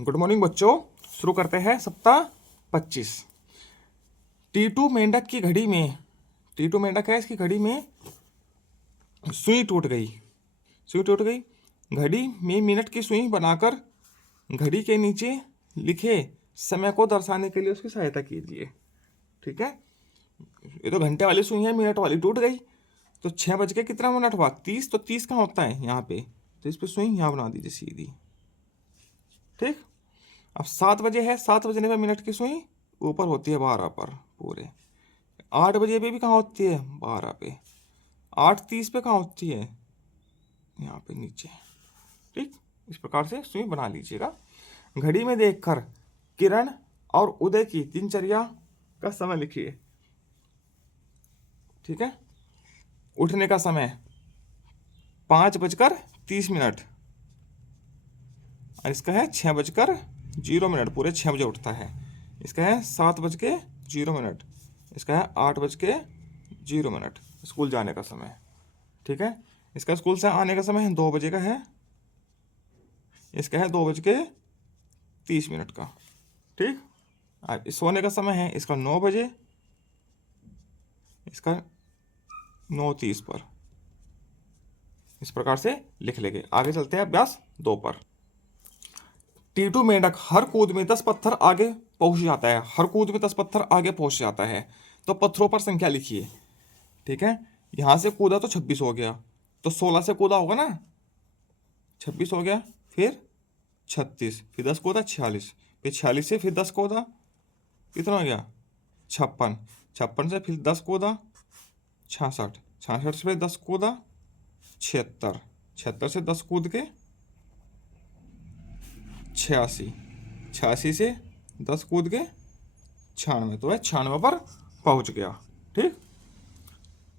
Good morning बच्चों। शुरू करते हैं सप्ताह 25। टीटू मेंढक की घड़ी में, टीटू मेंढक है, इसकी घड़ी में सुई टूट गई। सुई टूट गई। घड़ी में मिनट की सुई बनाकर घड़ी के नीचे लिखे समय को दर्शाने के लिए उसकी सहायता कीजिए। ठीक है, ये तो घंटे वाली सुई है, मिनट वाली टूट गई। तो 6 बज के कितना मिनट हुआ? 30। तो 30 कहाँ होता है? यहाँ पे। तो इस पे सुई यहाँ बना दीजिए सीधी। ठीक। अब 7 बजे है, 7 बजने पे मिनट की सुई ऊपर होती है 12 पर पूरे। 8 बजे पे भी कहाँ होती है? 12 पे। 8:30 पे कहाँ होती है? यहाँ पे नीचे। ठीक, इस प्रकार से सुई बना लीजिएगा। घड़ी में देखकर किरण और उदय की दिनचर्या का समय लिखिए। ठीक है, उठने का समय 5:30 और इसका है 6:0 पूरे 6 बजे उठता है। इसका है 7:0 इसका है 8:0 स्कूल जाने का समय। ठीक है, इसका स्कूल से आने का समय है 2 बजे का है। इसका है 2:30 का। ठीक, और सोने का समय है इसका 9 बजे, इसका 9:30 पर। इस प्रकार से लिख लेंगे। आगे चलते हैं अभ्यास 2 पर। टीटू मेंढक हर कूद में 10 पत्थर आगे पहुंच जाता है। हर कूद में 10 पत्थर आगे पहुंच जाता है। तो पत्थरों पर संख्या लिखिए। ठीक है, यहां से कूदा तो 26 हो गया, तो 16 से कूदा होगा ना, 26 हो गया, फिर 36, फिर 10 कूदा 46, फिर 46 से फिर 10 कूदा, कितना हो गया? 56, 56 से फिर 10 कूदा 66, 66 से फिर 10 कूदा 76, 76 से 10 कूद के 86, 86 से 10 कूद के 96, तो है 96 पर पहुंच गया। ठीक,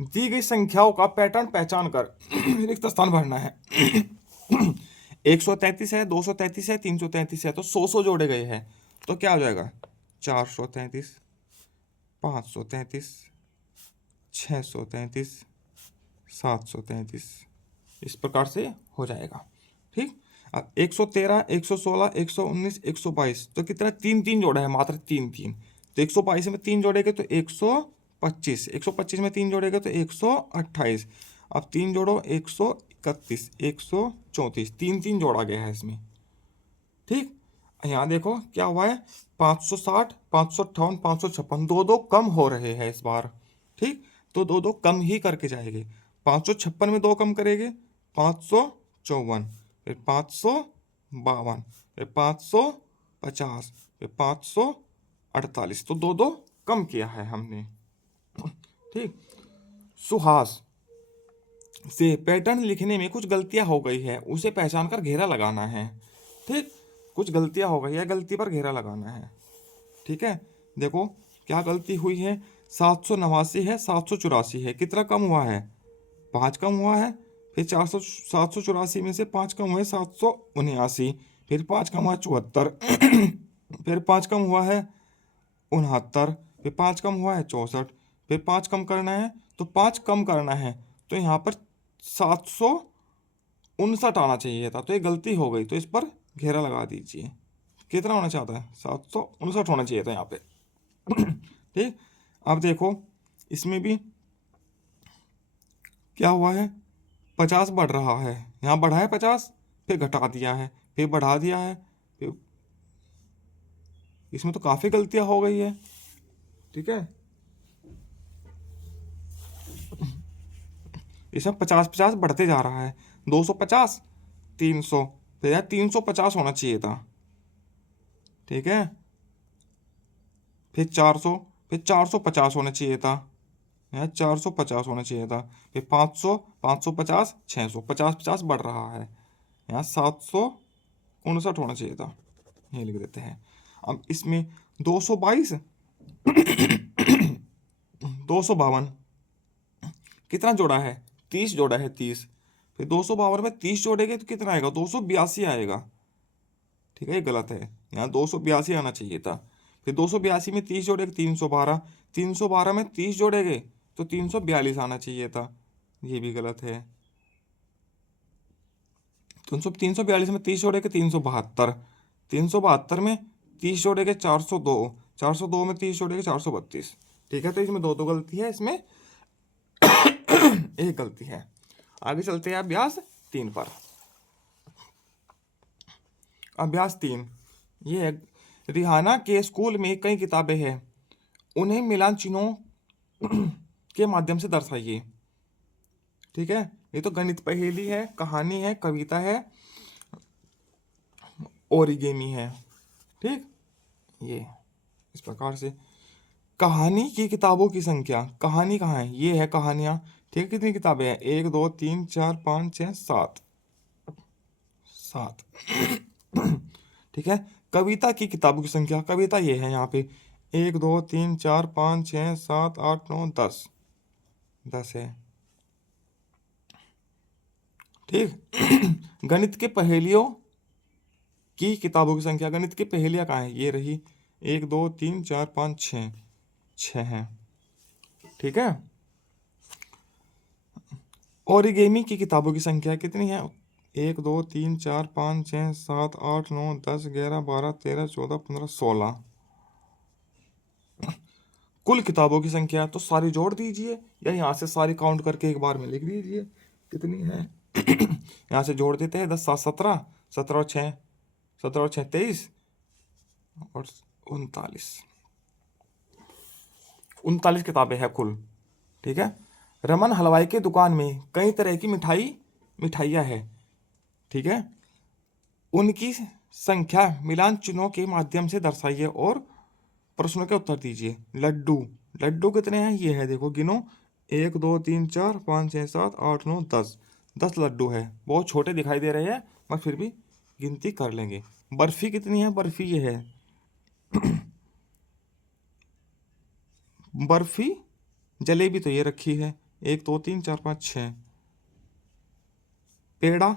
दी गई संख्याओं का पैटर्न पहचान कर रिक्त स्थान भरना है। 133 है, 233 है, 333 है, तो 100 जोड़े गए हैं। तो क्या हो जाएगा? 433, 533, 633, 733, इस प्रकार से हो जाएगा। ठीक, अब 113, 116, 119, 122, तो कितना? 3 जोड़ा है, मात्र 3। तो 122 में 3 जोड़ेंगे तो 125, 125 में 3 जोड़ेंगे तो 128। अब 3 जोड़ो, 131, 134, 3 जोड़ा गया है इसमें। ठीक, यहाँ देखो क्या हुआ है? 560, 558, 556, 2 कम हो रहे हैं इस बार। ठीक, तो 2 कम ही करके जाएंगे। 556 में 2 कम करेंगे, 554, फिर 552, फिर 550, फिर 548, तो 2 कम किया है हमने। ठीक, सुहास से पैटर्न लिखने में कुछ गलतियां हो गई है, उसे पहचान कर घेरा लगाना है। ठीक, कुछ गलतियां हो गई है, गलती पर घेरा लगाना है। ठीक है, देखो क्या गलती हुई है। 789 है, 784 है, कितना कम हुआ है? 5 कम हुआ है। फिर 784 में से 5 कम हुए 779, फिर 5 कम हुआ 74, फिर 5 कम हुआ है 69, फिर 5 कम हुआ है 64, फिर 5 कम करना है, तो 5 कम करना है, तो यहाँ पर 759 आना चाहिए था, तो ये गलती हो गई, तो इस पर घेरा लगा दीजिए। कितना होना चाहता है? 759 होना चाहिए था यहाँ पे। ठीक, अब देखो इसमें भी क्या हुआ है? 50 बढ़ रहा है, यहाँ बढ़ा है 50, फिर घटा दिया है, फिर बढ़ा दिया है, फिर इसमें तो काफ़ी गलतियाँ हो गई है। ठीक है, इसमें 50-50 बढ़ते जा रहा है। 250, 300, फिर यार 350 होना चाहिए था। ठीक है, फिर 400, फिर 450 होना चाहिए था। यहाँ 450 होना चाहिए था। फिर 500, 550, 600, 50-50 बढ़ रहा है। यहाँ 759 होना चाहिए था, ये लिख देते हैं। अब इसमें 222, 252, कितना जोड़ा है? 30 जोड़ा है, 30। फिर 252 में 30 जोड़ेंगे तो कितना आएगा? 282 आएगा। ठीक है, ये गलत है, यहाँ 282 आना चाहिए था। फिर 282 में 30 जोड़ेंगे, 312, 312 में 30 जोड़ेंगे तो 342 आना चाहिए था, ये भी गलत है। 342 में 30 जोड़ेंगे 372, 372 में 30 जोड़ेंगे 402, 402 में 30 जोड़ेंगे 432। ठीक है, तो इसमें दो गलती है, इसमें एक गलती है। आगे चलते हैं अभ्यास 3 पर। अभ्यास 3 ये है, रिहाना के स्कूल में कई किताबें हैं, उन्हें मिलान चिन्हों के माध्यम से दर्शाइए। ठीक है, ये तो गणित पहेली है, कहानी है, कविता है, ओरिगेमी है। ठीक, ये इस प्रकार से कहानी की किताबों की संख्या, कहानी कहाँ है, ये है कहानियां। ठीक है, कितनी किताबें हैं, 1 2 3 4 5 6 7 7। ठीक है, कविता की किताबों की संख्या, कविता ये है यहाँ पे 1 2 3 4 5 6 7 8 9 10, 10 है। ठीक, गणित के पहेलियों की किताबों की संख्या, गणित की पहेलियां कहाँ है, ये रही 1 2 3 4 5 6, 6 है। ठीक है, ओरिगेमी की किताबों की संख्या कितनी है, 1 2 3 4 5 6 7 8 9 10 11 12 13 14 15 16। कुल किताबों की संख्या तो सारी जोड़ दीजिए, या यहाँ से सारी काउंट करके एक बार में लिख दीजिए कितनी है। यहाँ से जोड़ देते हैं, 10 7 17, 17 और 6, 17 और 6 23 और 39, 39 किताबें हैं कुल। ठीक है, रमन हलवाई की दुकान में कई तरह की मिठाइयाँ हैं। ठीक है, उनकी संख्या मिलान चिन्हों के माध्यम से दर्शाइए और प्रश्नों के उत्तर दीजिए। लड्डू, लड्डू कितने हैं, ये है, देखो गिनो, 1 2 3 4 5 6 7 8 9 10, 10 लड्डू है। बहुत छोटे दिखाई दे रहे हैं, पर फिर भी गिनती कर लेंगे। बर्फी कितनी है, बर्फी ये है, बर्फी जलेबी तो ये रखी है, 1 2 3 4 5 6। पेड़ा,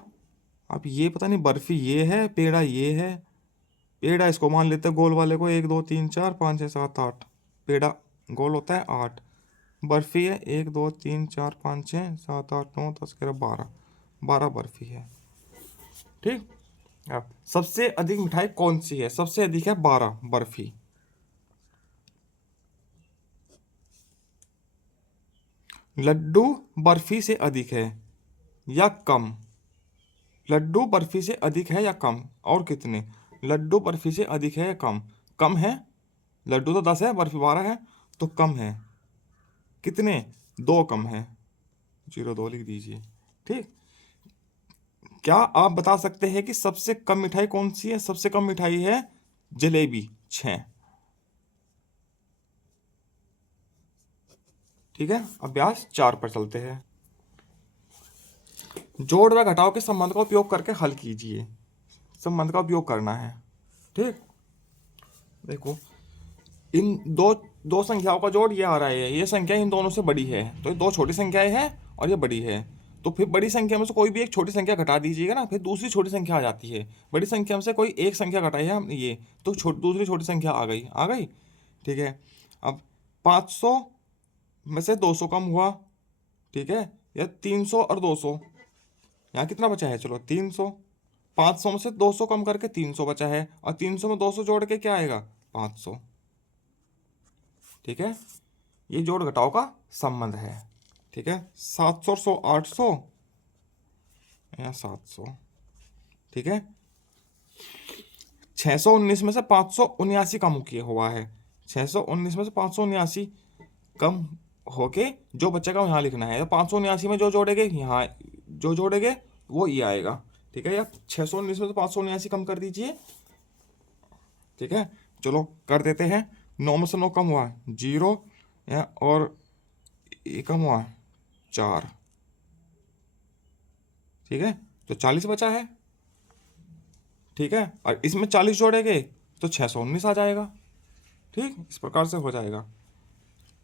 अब ये पता नहीं बर्फी ये है, पेड़ा ये है, पेड़ा इसको मान लेते हैं गोल वाले को, 1 2 3 4 5 6 7 8, पेड़ा गोल होता है 8। बर्फी है 1 2 3 4 5 6 7 8 9 10 11 12, 12 बर्फी है। ठीक, अब सबसे अधिक मिठाई कौन सी है, सबसे अधिक है 12 बर्फी। लड्डू बर्फी से अधिक है या कम, लड्डू बर्फी से अधिक है या कम, और कितने, लड्डू बर्फी से अधिक है या कम, कम है, लड्डू तो 10 है, बर्फी 12 है, तो कम है, कितने, 2 कम है, 0 2 लिख दीजिए। ठीक, क्या आप बता सकते हैं कि सबसे कम मिठाई कौन सी है, सबसे कम मिठाई है जलेबी 6। ठीक है, अभ्यास 4 पर चलते हैं। जोड़ व घटाव के संबंध का उपयोग करके हल कीजिए, संबंध का उपयोग करना है। ठीक, देखो इन दो दो संख्याओं का जोड़ ये आ रहा है, ये संख्या इन दोनों से बड़ी है, तो ये दो छोटी संख्याएं हैं और ये बड़ी है, तो फिर बड़ी संख्या में से कोई भी एक छोटी संख्या घटा दीजिएगा ना, फिर दूसरी छोटी संख्या आ जाती है। बड़ी संख्या में से कोई एक संख्या घटाई है हमने ये, तो दूसरी छोटी संख्या आ गई, आ गई। ठीक है, अब 500 में से 200 कम हुआ, ठीक है, या 300 और 200, यहाँ कितना बचा है, चलो 300, 500 में से 200 कम करके 300 बचा है, और 300 में 200 जोड़ के क्या आएगा, 500। ठीक है, ये जोड़ घटाव का संबंध है। ठीक है, 700 100 800 या 700। ठीक है, 619 में से 579 कम किया हुआ है, 619 में से 579 कम होके जो बचेगा यहाँ लिखना है, 579 में जो जोड़ेंगे यहाँ, जो जोड़ेंगे वो ये आएगा। ठीक है, या 619 में से 579 कम कर दीजिए। ठीक है, चलो कर देते हैं। 9 में से 9 कम हुआ 0, और ये कम हुआ 4। ठीक है, तो 40 बचा है। ठीक है, और इसमें 40 जोड़ेंगे तो 619 आ जाएगा। ठीक, इस प्रकार से हो जाएगा।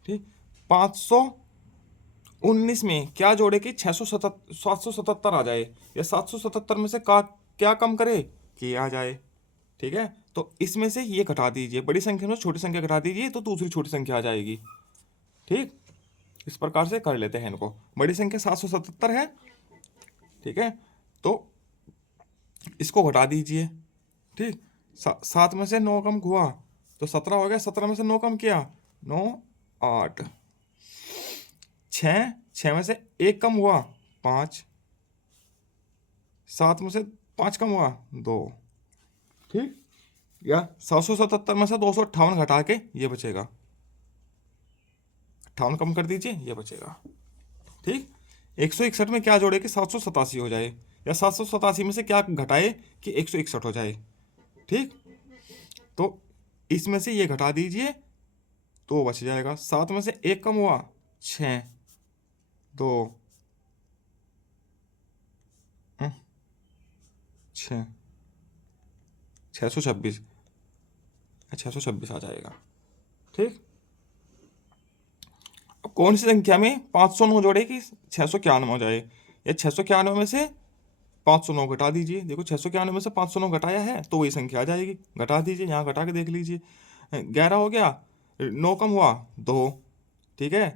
ठीक, 519 में क्या जोड़े कि 777 आ जाए, या 777 में से का क्या कम करे कि आ जाए। ठीक है, तो इसमें से ये घटा दीजिए, बड़ी संख्या में छोटी संख्या घटा दीजिए तो दूसरी छोटी संख्या आ जाएगी। ठीक, इस प्रकार से कर लेते हैं इनको। बड़ी संख्या 777 है, ठीक है, तो इसको घटा दीजिए। ठीक, 7 में से 9 कम हुआ तो 17 हो गया, 17 में से 9 कम किया 9 8, 6 में से 1 कम हुआ 5, 7 में से 5 कम हुआ 2, ठीक। या 777 में से 258 घटा के ये बचेगा, 58 कम कर दीजिए ये बचेगा, ठीक। 161 में क्या जोड़े कि 787 हो जाए, या 787 में से क्या घटाए कि 161 हो जाए, ठीक। तो इसमें से ये घटा दीजिए तो बच जाएगा। 7 में से 1 कम हुआ 6, 2 6, 626, 626 आ जाएगा, ठीक। अब कौन सी संख्या में 509 जोड़े कि 691 हो जाए, या 691 में से 509 घटा दीजिए। देखो 691 में से 509 घटाया है तो वही संख्या आ जाएगी, घटा दीजिए, यहाँ घटा के देख लीजिए। 11 हो गया, 9 कम हुआ 2, ठीक है।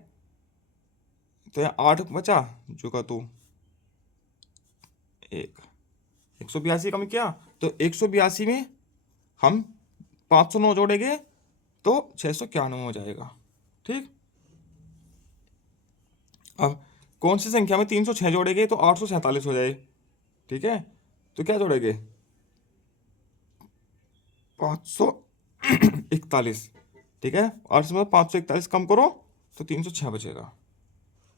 तो यहाँ 8 बचा जो का तू 1, 182 कम किया तो 182 में हम 509 जोड़ेंगे तो 691 हो जाएगा, ठीक। अब कौन सी संख्या में 306 जोड़ेंगे तो 847 हो जाए, ठीक है। तो क्या जोड़ेंगे 541, ठीक है। 8 से 541 कम करो तो 306 बचेगा,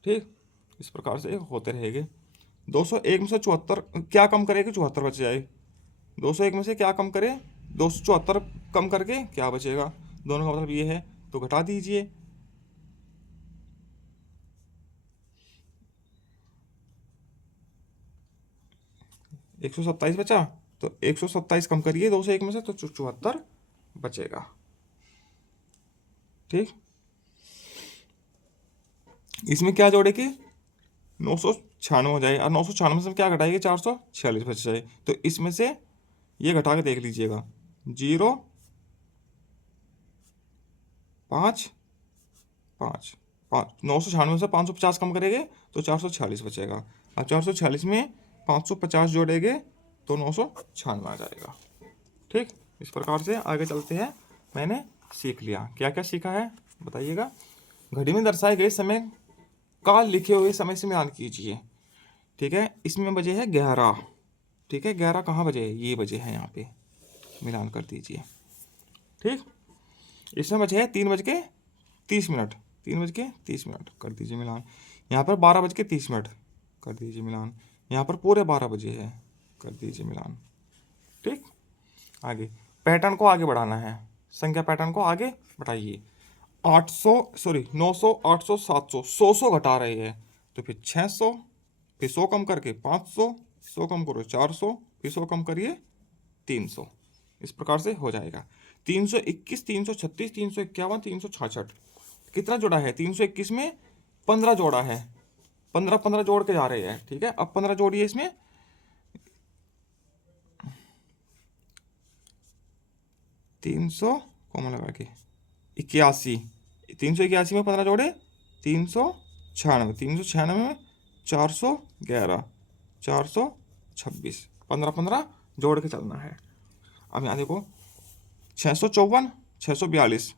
ठीक। इस प्रकार से होते रहेंगे। 201 में से 74 क्या कम करेगा 74 बच जाए, 201 में से क्या कम करे 274 कम करके क्या बचेगा, दोनों का मतलब ये है तो घटा दीजिए। 127 बचा तो 127 कम करिए 201 में से तो 74 बचेगा, ठीक। इसमें क्या जोड़े कि 996 हो जाए, और 996 से क्या घटाएंगे 446 बच जाए। तो इसमें से ये घटा के देख लीजिएगा 0 5 5 5, 996 से 550 कम करेंगे तो 446 बचेगा। अब 446 में 550 जोड़ेंगे तो 996 आ जाएगा, ठीक। इस प्रकार से आगे चलते हैं। मैंने सीख लिया, क्या क्या सीखा है बताइएगा। घड़ी में दर्शाए गए समय का लिखे हुए समय से मिलान कीजिए, ठीक है। इसमें बजे है 11, ठीक है। 11 कहाँ बजे है, ये बजे है, यहाँ पे मिलान कर दीजिए, ठीक। इसमें बजे है 3:30, 3:30 कर दीजिए मिलान। यहाँ पर 12:30 कर दीजिए मिलान। यहाँ पर पूरे 12 बजे है, कर दीजिए मिलान, ठीक। आगे पैटर्न को आगे बढ़ाना है, संख्या पैटर्न को आगे बढ़ाइए। 800 सॉरी 900 800 700 100 घटा रहे हैं तो फिर 600, फिर 100 कम करके 500, 100 कम करो 400, फिर 100 कम करिए 300। इस प्रकार से हो जाएगा। 321, 336, 351, 366 कितना जोड़ा है 321 में 15 जोड़ा है, 15 15 जोड़ के जा रहे हैं, ठीक है। अब 15 जोड़िए इसमें, 300 कॉमा लगा के 81, 381 में 15 जोड़े 396, 396 में 411, 426, 15 15 जोड़ के चलना है। अब यहाँ देखो 654, 642,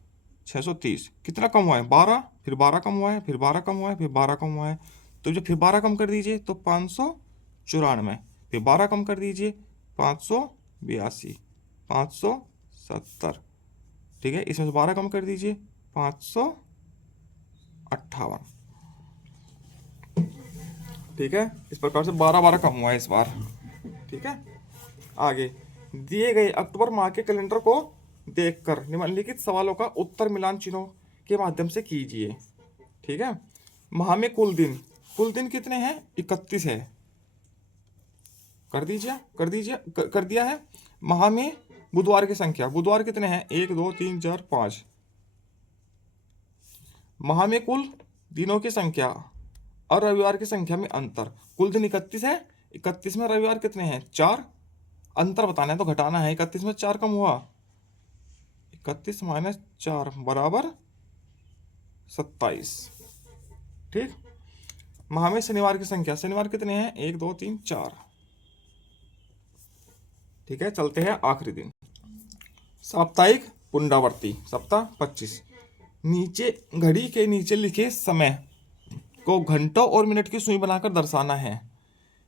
630 कितना कम हुआ है 12, फिर 12 कम हुआ है, फिर 12 कम हुआ है, फिर 12 कम हुआ है। तो जब फिर 12 कम कर दीजिए तो 594, फिर 12 कम कर दीजिए 582, 570, ठीक है। इसमें से 12 कम कर दीजिए 558, ठीक है। इस प्रकार से 12 12 कम हुआ है इस बार, ठीक है। आगे दिए गए अक्टूबर माह के कैलेंडर को देखकर निम्नलिखित सवालों का उत्तर मिलान चिन्हों के माध्यम से कीजिए, ठीक है। माह में कुल दिन कितने हैं 31 है, कर दीजिए कर दिया है। माह में बुधवार की संख्या, बुधवार कितने हैं 1 2 3 4 5। माह में कुल दिनों की संख्या और रविवार की संख्या में अंतर, कुल दिन 31 है, 31 में रविवार कितने हैं 4, अंतर बताना है तो घटाना है। 31 में 4 कम हुआ, 31 माइनस 4 बराबर 27, ठीक। माह में शनिवार की संख्या, शनिवार कितने हैं 1 2 3 4, ठीक है। चलते हैं आखिरी दिन। साप्ताहिक पुनरावृत्ति सप्ताह 25। नीचे घड़ी के नीचे लिखे समय को घंटों और मिनट की सुई बनाकर दर्शाना है।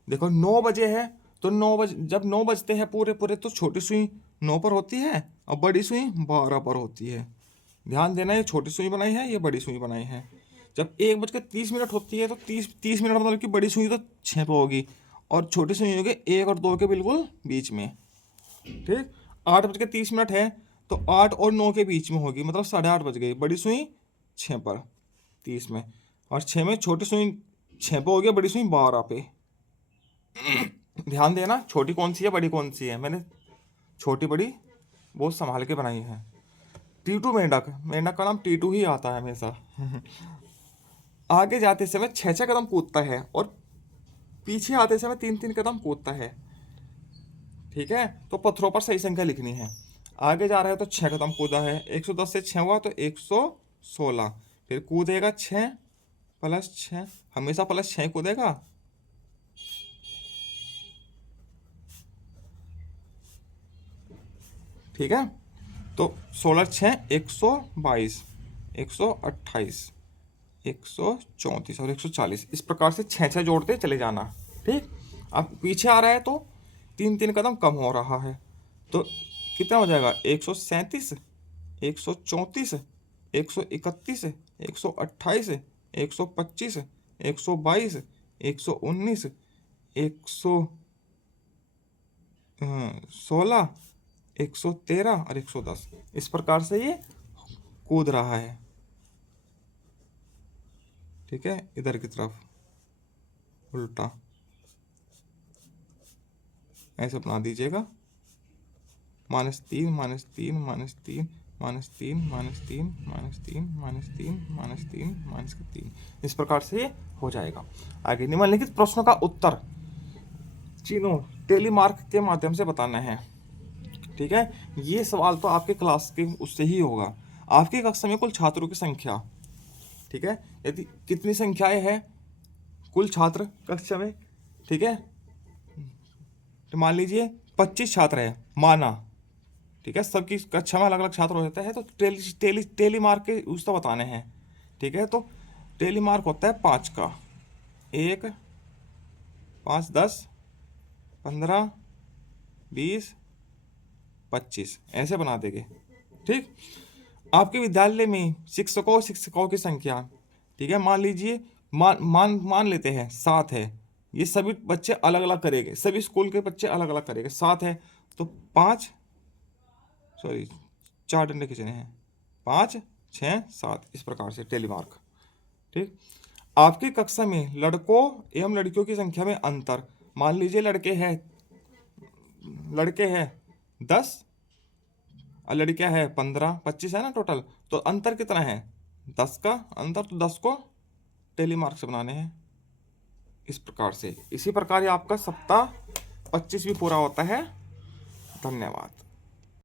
देखो 9 बजे है तो 9 बजे, जब 9 बजते हैं पूरे पूरे तो छोटी सुई 9 पर होती है और बड़ी सुई 12 पर होती है। ध्यान देना, ये छोटी सुई बनाई है, ये बड़ी सुई बनाई है। जब 1:30 होती है तो 30 मिनट मतलब कि बड़ी सुई तो 6 पे होगी और छोटी सुई होगी 1 और 2 के बिल्कुल बीच में। ठीक, 8:30 है तो 8 और 9 के बीच में होगी, मतलब 8:30 बज गई। बड़ी सुई 6 पर 30 में, और 6 में छोटी सुई 6 पे हो गया, बड़ी सुई 12 पे। ध्यान देना, छोटी कौन सी है बड़ी कौन सी है, मैंने छोटी बड़ी बहुत संभाल के बनाई है। टीटू मेंढक, मेंढक का नाम टीटू ही आता है हमेशा। आगे जाते समय 6 कदम कूदता है और पीछे आते समय 3 कदम कूदता है। ठीक है, तो पत्थरों पर सही संख्या लिखनी है। आगे जा रहा है तो 6 कदम कूदा है, 110 से 6 हुआ तो 116। फिर कूदेगा 6 + 6, हमेशा +6 कूदेगा। ठीक है, तो 16 6 122, 128, 134 और 140, इस प्रकार से 6 जोड़ते चले जाना। ठीक, अब पीछे आ रहा है तो 3 कदम कम हो रहा है, तो कितना हो जाएगा 137, 134, 131, 128, 125, 122, 119, 116, 113 और 110, इस प्रकार से ये कूद रहा है। ठीक है, इधर की तरफ उल्टा ऐसे बना दीजिएगा, -3 -3 -3 -3 -3 -3 -3 इस प्रकार से ये हो जाएगा। आगे निम्नलिखित प्रश्नों का उत्तर चिन्हों टेलीमार्क के माध्यम से बताना है। ठीक है, ये सवाल तो आपके क्लास के उससे ही होगा। आपकी कक्षा में कुल छात्रों की संख्या, ठीक है, यदि कितनी संख्याएं हैं कुल छात्र कक्षा में, ठीक है, तो मान लीजिए 25 छात्र है माना। ठीक है, सबकी कक्षा में अलग अलग छात्र होते हैं तो टेली मार्क के उस तो बताने हैं। ठीक है, तो टेली मार्क होता है 5 का, 1 5 10 15 20 25 ऐसे बना देंगे। ठीक, आपके विद्यालय में शिक्षकों की संख्या, ठीक है, मान लीजिए मान लेते हैं 7 है। ये सभी बच्चे अलग अलग करेंगे, सभी स्कूल के बच्चे अलग अलग करेंगे। 7 है तो 4 डंडे खींचने हैं, 5 6 7, इस प्रकार से टेलीमार्क। ठीक, आपकी कक्षा में लड़कों एवं लड़कियों की संख्या में अंतर, मान लीजिए लड़के हैं 10 और लड़कियां है 15 25 है ना टोटल, तो अंतर कितना है 10 का अंतर, तो 10 को टेलीमार्क से बनाने हैं इस प्रकार से। इसी प्रकार ये आपका सप्ताह 25 भी पूरा होता है। धन्यवाद।